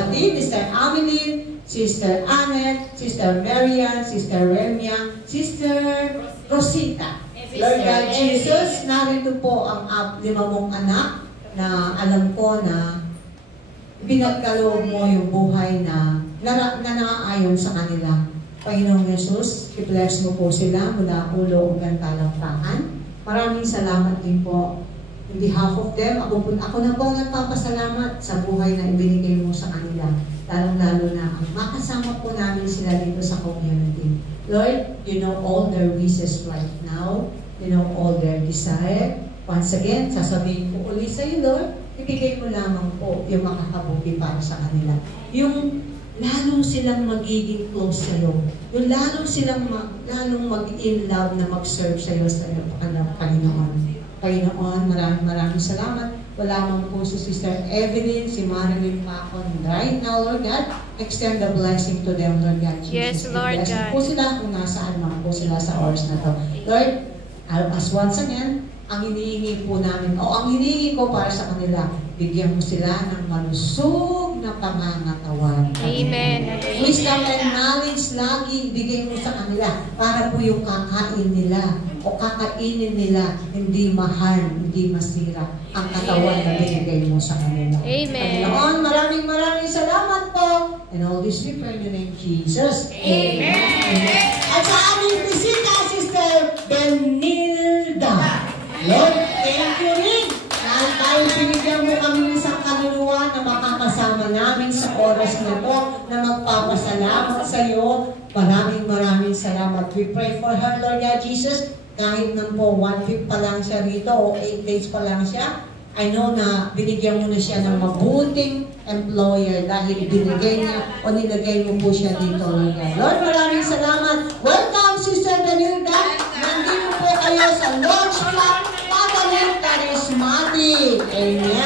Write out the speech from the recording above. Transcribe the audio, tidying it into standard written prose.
kapatid, Sister Ameline, Sister Annette, Sister Marian, Sister Remia, Sister Rosita. Lord God Jesus, narito po ang 5 mong anak na alam ko na binagkaloob mo yung buhay na naaayon sa kanila. Panginoong Jesus, i-bless mo po sila mula ulo hanggang talampakan. Maraming salamat din po. On behalf of them, ako na po nagpapasalamat sa buhay na ibinigay mo sa kanila. Lalong-lalo na ang makasama po namin sila dito sa community. Lord, you know all their wishes right now. You know all their desire. Once again, sasabihin ko ulit sa iyo, Lord, ibigay mo lamang po yung makakabuti para sa kanila. Yung lalong silang magiging close sa iyo. Yung lalong mag-in love na mag-serve sa iyo sa iyo, Panginoon. Panginoon, maraming salamat. Wala man po si Sister Evelyn, si Marilyn Pacon right now, Lord God. Extend the blessing to them, Lord God. Yes, Lord God. Po sila kung nasaan man po sila sa oras na to. Lord, as once again, ang hinihingi po namin, ang hinihingi ko para sa kanila, bigyan mo sila ng malusog na pangangatawan. Amen. Wisdom and knowledge lagi ibigay mo sa kanila para po yung kakain nila o kakainin nila hindi mahal, hindi masira ang katawan na binigay mo sa kanila. Amen. Panginoon, maraming salamat po. And all this we pray in your name, Jesus. Amen. At sa aming bisita, Sister Benilda. Lord, thank you rin. Dahil tayo binigyan mo kami ng isang kaluluwa na makakasama namin sa oras na ito na magpapasalamat sa iyo. Maraming salamat. We pray for her, Lord God Jesus. Kahit na po 1/5 pa lang siya rito o 8 days pa lang siya, I know na binigyan mo na siya ng mabuting employer dahil binigay niya o nilagay mo po siya dito, Lord God. Lord, maraming salamat. Welcome, Sister Benilda. Nandito po kayo sa Lord's Club Catholic Charismatic. Amen.